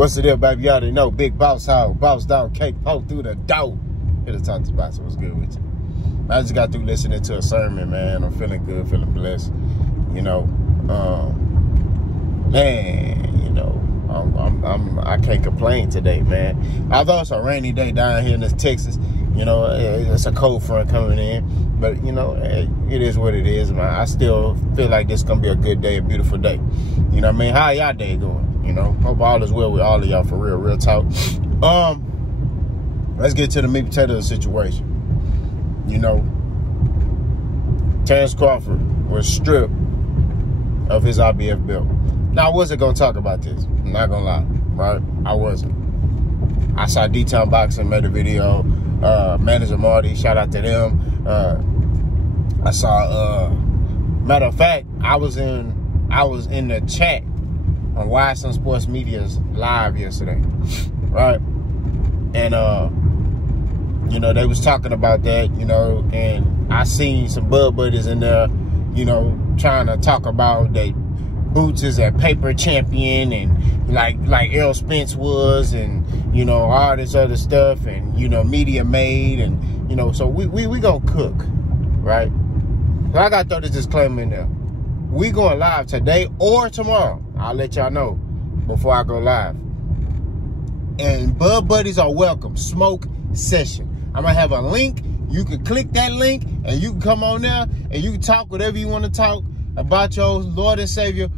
What's the deal, baby? You already know. Big boss hog, boss dog, cake poke through the door. Here to talk to sponsor. What's good with you? I just got through listening to a sermon, man. I'm feeling good, feeling blessed. You know, man, you know, I can't complain today, man. Although it's a rainy day down here in this Texas, you know, it's a cold front coming in. But, you know, it is what it is, man. I still feel like this is going to be a good day, a beautiful day. You know what I mean? How y'all day going? You know, hope all is well with all of y'all, for real talk. Let's get to the meat potato of the situation. You know, Terence Crawford was stripped of his IBF belt. Now, I wasn't going to talk about this. I'm not going to lie, right? I wasn't. I saw D-Town Boxing made a video. Manager Marty, shout out to them. I saw, matter of fact, I was in the chat on Why Some Sports Media's live yesterday, right? And, you know, they was talking about that, you know, and I seen some bud buddies in there, you know, trying to talk about that Boots is a paper champion and like Errol Spence was, and, you know, all this other stuff, and, you know, media made, and, you know, so we gonna cook, right? So I gotta throw this disclaimer in there. We going live today or tomorrow. I'll let y'all know before I go live. And bud buddies are welcome. Smoke session. I'm gonna have a link. You can click that link and you can come on there and you can talk whatever you want to talk about your Lord and Savior,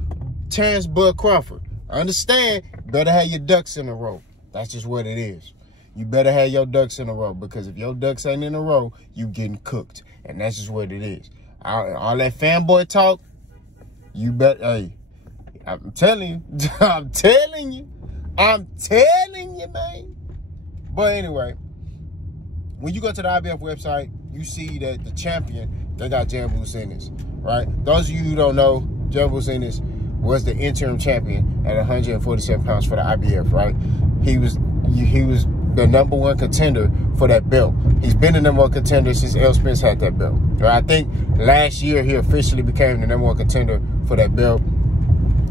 Terence Bud Crawford. Understand, better have your ducks in a row. That's just what it is. You better have your ducks in a row, because if your ducks ain't in a row, you getting cooked. And that's just what it is. All that fanboy talk, you bet, hey, I'm telling you, I'm telling you, man. But anyway, when you go to the IBF website, you see that the champion, they got Jambu Ennis, right? Those of you who don't know, Jambu Ennis was the interim champion at 147 pounds for the IBF, right? He was the #1 contender for that belt. He's been the #1 contender since Errol Spence had that belt. Right? I think last year he officially became the #1 contender for that belt.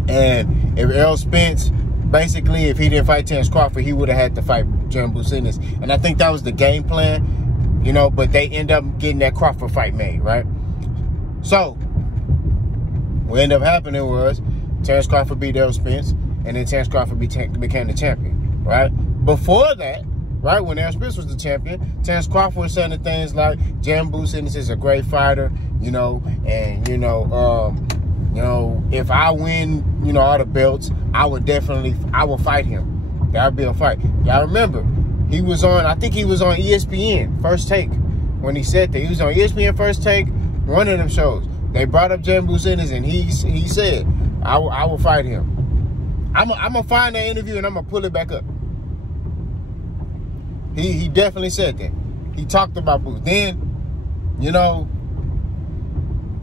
And if Errol Spence, basically, if he didn't fight Terence Crawford, he would have had to fight Jambu Ennis. And I think that was the game plan, you know, but they end up getting that Crawford fight made, right? So what ended up happening was Terence Crawford beat Errol Spence, and then Terence Crawford became the champion, right? Before that, right, when Errol Spence was the champion, Terence Crawford was saying things like, Jambu Ennis is a great fighter, you know, and, you know, if I win, you know, all the belts, I will fight him. That would be a fight. Y'all remember, he was on, I think he was on ESPN, First Take, when he said that. He was on ESPN First Take, one of them shows. They brought up Jambu Ennis, and he said, I will fight him. I'm going to find that interview, and I'm going to pull it back up. He definitely said that. He talked about Boots. Then, you know,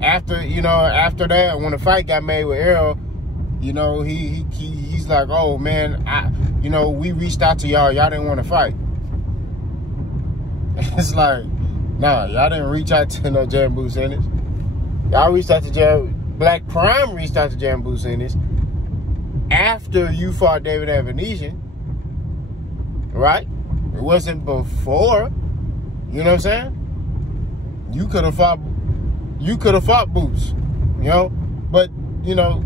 after that, when the fight got made with Errol, you know, he's like, oh man, you know, we reached out to y'all didn't want to fight. It's like, nah, y'all didn't reach out to no Jambu Ennis. Y'all reached out to Black Prime reached out to Jambu Ennis after you fought David Avanesian, right? It wasn't before. You know what I'm saying? You could have fought Boots, you know? But, you know,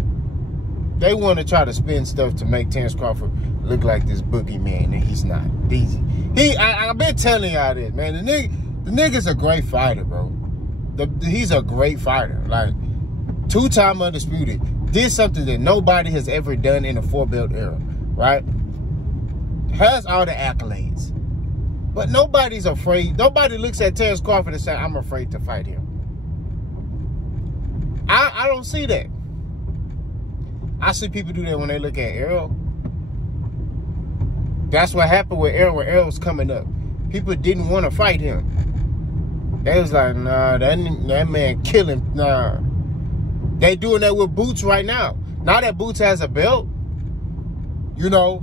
they want to try to spin stuff to make Terence Crawford look like this boogeyman, and he's not. I've been telling y'all this, man. The nigga's a great fighter, bro. He's a great fighter. Like, 2-time undisputed. Did something that nobody has ever done in the 4-belt era, right? Has all the accolades. But nobody's afraid. Nobody looks at Terence Crawford and says, I'm afraid to fight him. I don't see that. I see people do that when they look at Errol. That's what happened with Errol when Errol was coming up. People didn't want to fight him. They was like, nah, that man killing. Nah. They doing that with Boots right now. Now that Boots has a belt, you know,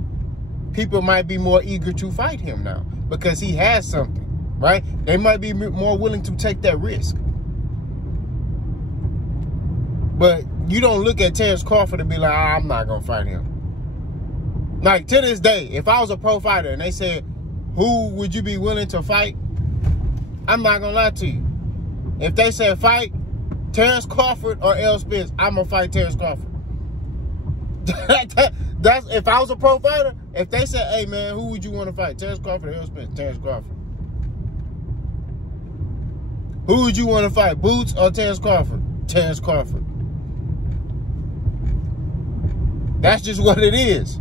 people might be more eager to fight him now because he has something, right? They might be more willing to take that risk. But you don't look at Terence Crawford and be like, I'm not going to fight him. Like, to this day, if I was a pro fighter and they said, who would you be willing to fight? I'm not going to lie to you. If they said fight Terence Crawford or Errol Spence, I'm going to fight Terence Crawford. That's if I was a pro fighter, if they said, hey, man, who would you want to fight? Terence Crawford or Errol Spence? Terence Crawford. Who would you want to fight? Boots or Terence Crawford? Terence Crawford. That's just what it is.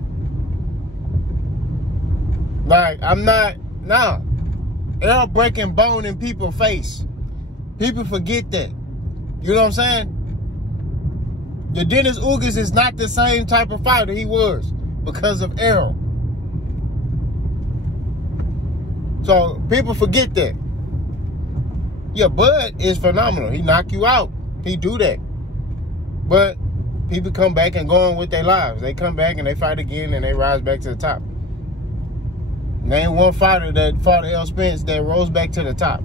Like, I'm not, nah. Errol breaking bone in people's face. People forget that. You know what I'm saying? The Dennis Ugas is not the same type of fighter he was because of Errol. So, people forget that. Yeah, Bud is phenomenal. He knock you out. He do that. But people come back and go on with their lives. They come back and they fight again and they rise back to the top. Name one fighter that fought Errol Spence that rose back to the top.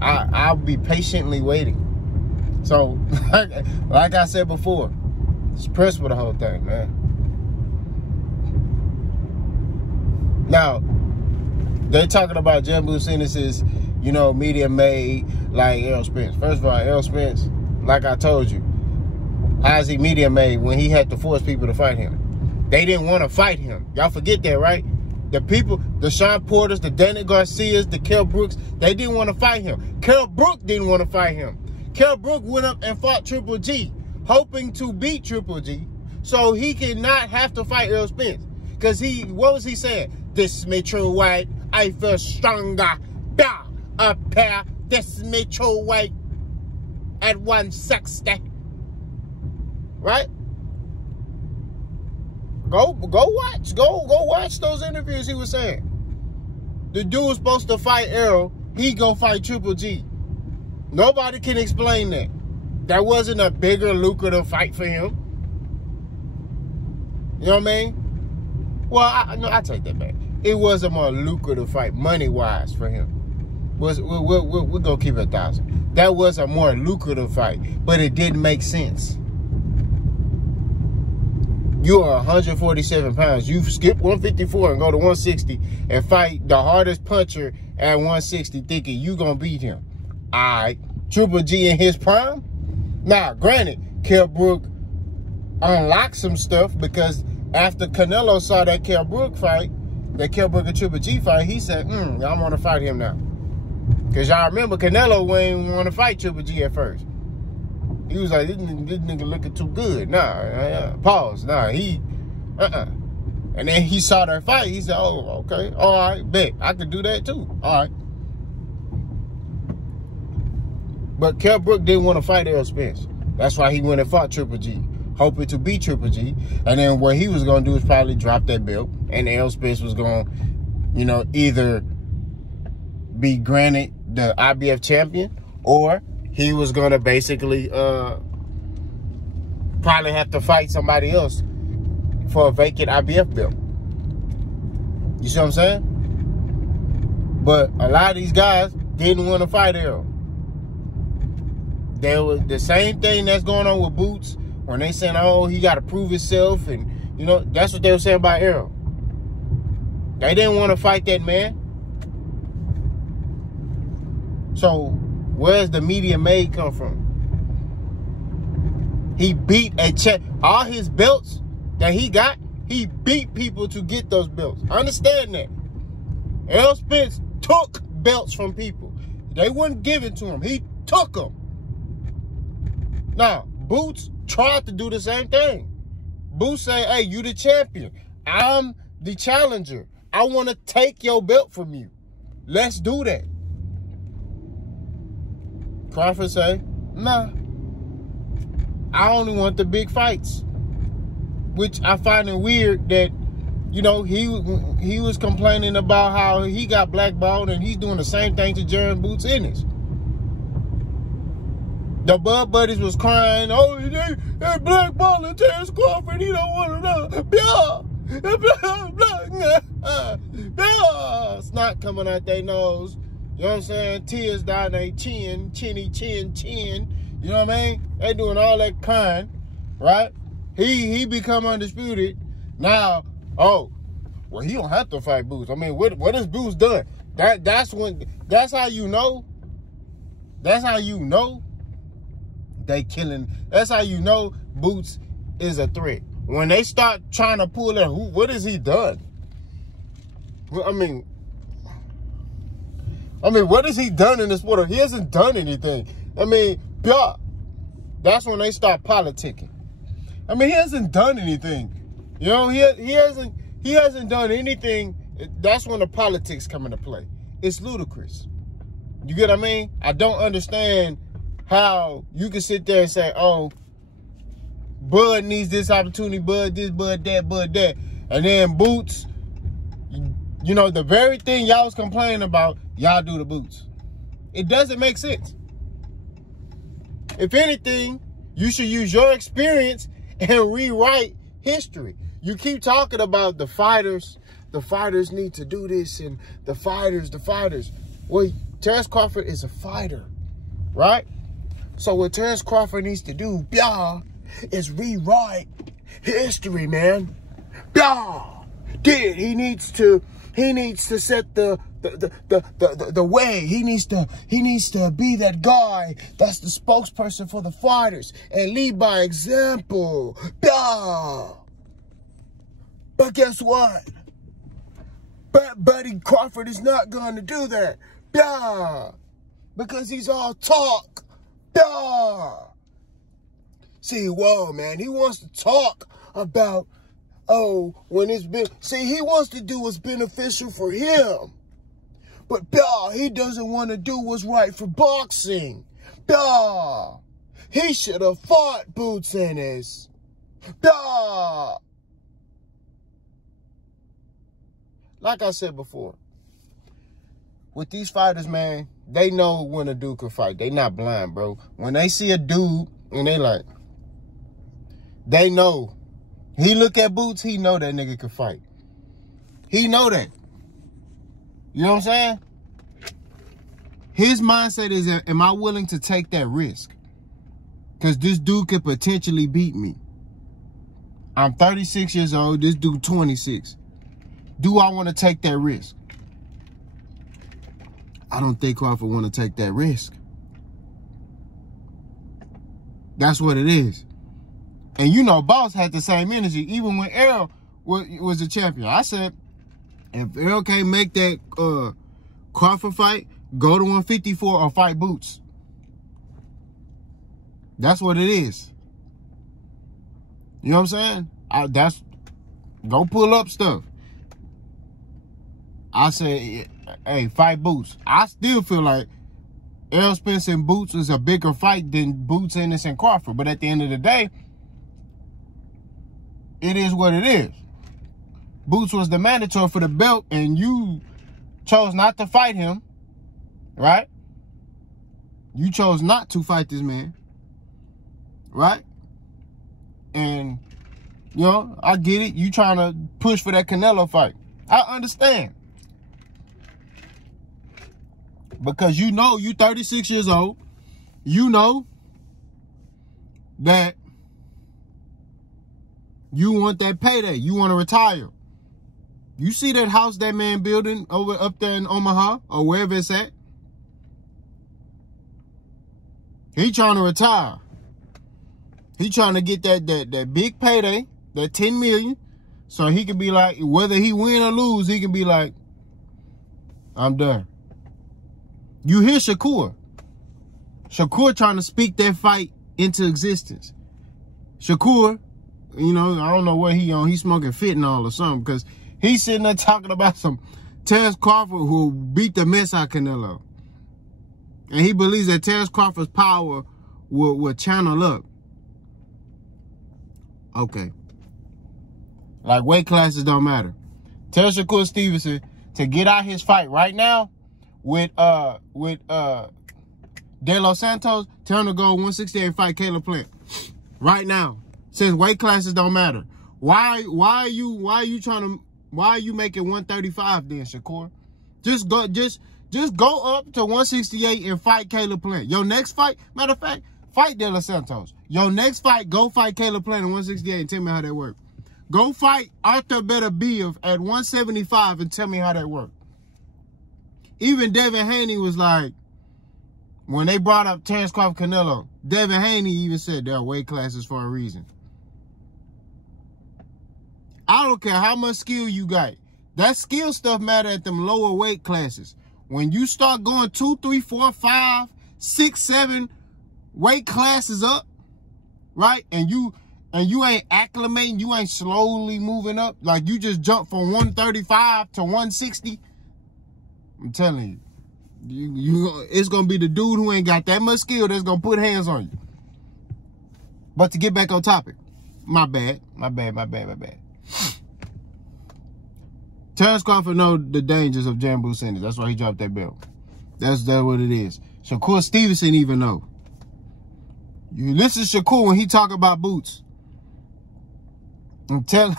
I'll be patiently waiting. So, like I said before, it's principle the whole thing, man. Now, they're talking about Jambu Sinis's, you know, media made like Errol Spence. First of all, Errol Spence, like I told you, how's he media made when he had to force people to fight him? They didn't want to fight him. Y'all forget that, right? The people, the Sean Porters, the Danny Garcias, the Kell Brooks, they didn't want to fight him. Kell Brook didn't want to fight him. Kell Brook went up and fought Triple G, hoping to beat Triple G, so he could not have to fight Errol Spence. Because what was he saying? This is me true white, I feel stronger. Bah, a pair, this is me true white at 160. Right? Go watch those interviews he was saying. The dude was supposed to fight Errol, he go fight Triple G. Nobody can explain that. That wasn't a bigger, lucrative fight for him. You know what I mean? Well, I take that back. It was a more lucrative fight, money-wise, for him. We're going to keep it 1,000. That was a more lucrative fight, but it didn't make sense. You are 147 pounds. You skip 154 and go to 160 and fight the hardest puncher at 160 thinking you going to beat him. All right, Triple G in his prime? Now, granted, Kell Brook unlocked some stuff because after Canelo saw that Kell Brook fight, that Kell Brook and Triple G fight, he said, I want to fight him now. Because y'all remember, Canelo didn't want to fight Triple G at first. He was like, this nigga looking too good. Nah, pause. Nah, And then he saw that fight. He said, oh, okay. All right, bet. I could do that too. All right. But Kell Brook didn't want to fight Errol Spence. That's why he went and fought Triple G, hoping to beat Triple G. And then what he was going to do is probably drop that belt. And Errol Spence was going to, you know, either be granted the IBF champion or he was going to basically probably have to fight somebody else for a vacant IBF belt. You see what I'm saying? But a lot of these guys didn't want to fight Errol. There was the same thing that's going on with Boots when they saying, oh, he got to prove himself. And, you know, that's what they were saying about Errol. They didn't want to fight that man. So, where's the media made come from? He beat all his belts that he got, he beat people to get those belts. Understand that. Errol Spence took belts from people. They wouldn't give it to him. He took them. Now, Boots tried to do the same thing. Boots say, hey, you the champion. I'm the challenger. I want to take your belt from you. Let's do that. Crawford say, nah. I only want the big fights. Which I find it weird that, you know, he was complaining about how he got blackballed and he's doing the same thing to Jaron Boots Ennis. The Bud Buddies was crying, oh, they blackballing Terence Crawford, he don't want to know. Snot coming out their nose. You know what I'm saying? Tears down their chin. You know what I mean? They doing all that crying, right? He become undisputed. Now, oh, well, he don't have to fight Boots. I mean, what has Boots done? That's how you know. That's how you know they killing. That's how you know Boots is a threat. When they start trying to pull that, what has he done? I mean, what has he done in this sport? He hasn't done anything. I mean, yeah, that's when they start politicking. I mean, he hasn't done anything. You know, he hasn't done anything. That's when the politics come into play. It's ludicrous. You get what I mean? I don't understand how you can sit there and say, oh, Bud needs this opportunity, Bud this, Bud that. And then Boots, you know, the very thing y'all was complaining about, y'all do to Boots. It doesn't make sense. If anything, you should use your experience and rewrite history. You keep talking about the fighters need to do this, and the fighters. Well, Terence Crawford is a fighter, right? So what Terence Crawford needs to do, is rewrite history, man. He needs to set the way. He needs to be that guy that's the spokesperson for the fighters and lead by example. But guess what? Buddy Crawford is not going to do that. Because he's all talk. See, whoa, man. He wants to talk about, oh, when it's been, see, he wants to do what's beneficial for him. But, he doesn't want to do what's right for boxing. He should have fought Boots Ennis. Like I said before, with these fighters, man, they know when a dude can fight. They not blind, bro. When they see a dude and they like, they know. He look at Boots, he know that nigga can fight. He know that. You know what I'm saying? His mindset is, am I willing to take that risk? Because this dude could potentially beat me. I'm 36 years old. This dude 26. Do I want to take that risk? I don't think Crawford want to take that risk. That's what it is. And you know, Boss had the same energy even when Errol was the champion. I said, if Errol can't make that Crawford fight, go to 154 or fight Boots. That's what it is. You know what I'm saying? Go pull up stuff. I said, hey, fight Boots. I still feel like Errol Spence and Boots is a bigger fight than Boots, Ennis, and Crawford. But at the end of the day, it is what it is. Boots was the mandatory for the belt, and you chose not to fight him, right? You chose not to fight this man, right? And, you know, I get it. You trying to push for that Canelo fight. I understand. Because you know you 36 years old. You know that you want that payday. You want to retire. You see that house that man building up there in Omaha or wherever it's at? He trying to retire. He trying to get that big payday, that $10 million, so he can be like, whether he win or lose, he can be like, I'm done. You hear Shakur. Shakur trying to speak that fight into existence. Shakur, you know, I don't know what he on. He's smoking fentanyl or something, because he's sitting there talking about some Terence Crawford who beat the mess out of Canelo. And he believes that Terence Crawford's power will channel up. Okay. Like, weight classes don't matter. Tell Shakur Stevenson to get out his fight right now with De Los Santos, tell him to go 168 and fight Caleb Plant. Right now. Since weight classes don't matter. Why are you making 135 then, Shakur? Just go up to 168 and fight Caleb Plant. Your next fight, matter of fact, fight De Los Santos. Your next fight, go fight Caleb Plant at 168 and tell me how that works. Go fight Arthur Beterbiev at 175 and tell me how that worked. Even Devin Haney was like, when they brought up Terence Crawford Canelo, Devin Haney even said there are weight classes for a reason. I don't care how much skill you got. That skill stuff matter at them lower weight classes. When you start going 2, 3, 4, 5, 6, 7 weight classes up, right? And you ain't acclimating, you ain't slowly moving up. Like you just jump from 135 to 160. I'm telling you, it's gonna be the dude who ain't got that much skill that's gonna put hands on you. But to get back on topic, my bad. Terence Crawford know the dangers of Jambu Sanders. That's why he dropped that belt. That's what it is. Shakur Stevenson even know. You listen to Shakur when he talk about boots. I'm telling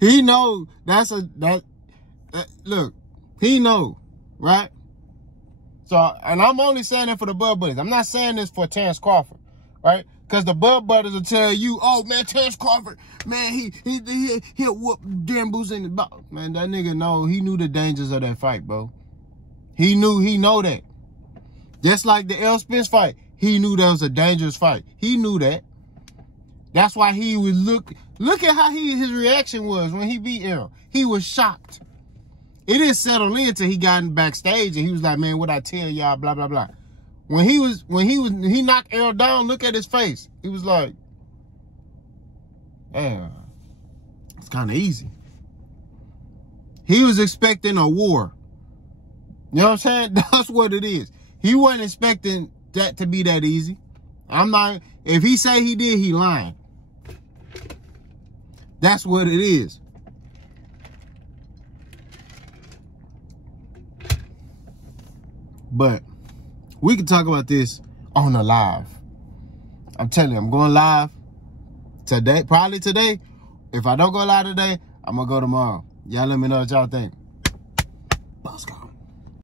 he know look, he know, right? So, and I'm only saying it for the Bud Buddies. I'm not saying this for Terence Crawford, right? Because the Bud Buddies will tell you, oh man, Terence Crawford, man, he'll whoop Jambu's in the ball. Man, that nigga know, he knew the dangers of that fight, bro. He know that. Just like the L. Spence fight, he knew that was a dangerous fight. He knew that. That's why he was look at how his reaction was when he beat Errol. He was shocked. It didn't settle in until he got in backstage and he was like, man, what I tell y'all, blah, blah, blah. When he knocked Errol down, look at his face. He was like, damn, it's kind of easy. He was expecting a war. You know what I'm saying? That's what it is. He wasn't expecting that to be that easy. I'm not, if he say he did, he lying. That's what it is. But we can talk about this on the live. I'm telling you, I'm going live today, probably today. If I don't go live today, I'm going to go tomorrow. Y'all let me know what y'all think. Bosco.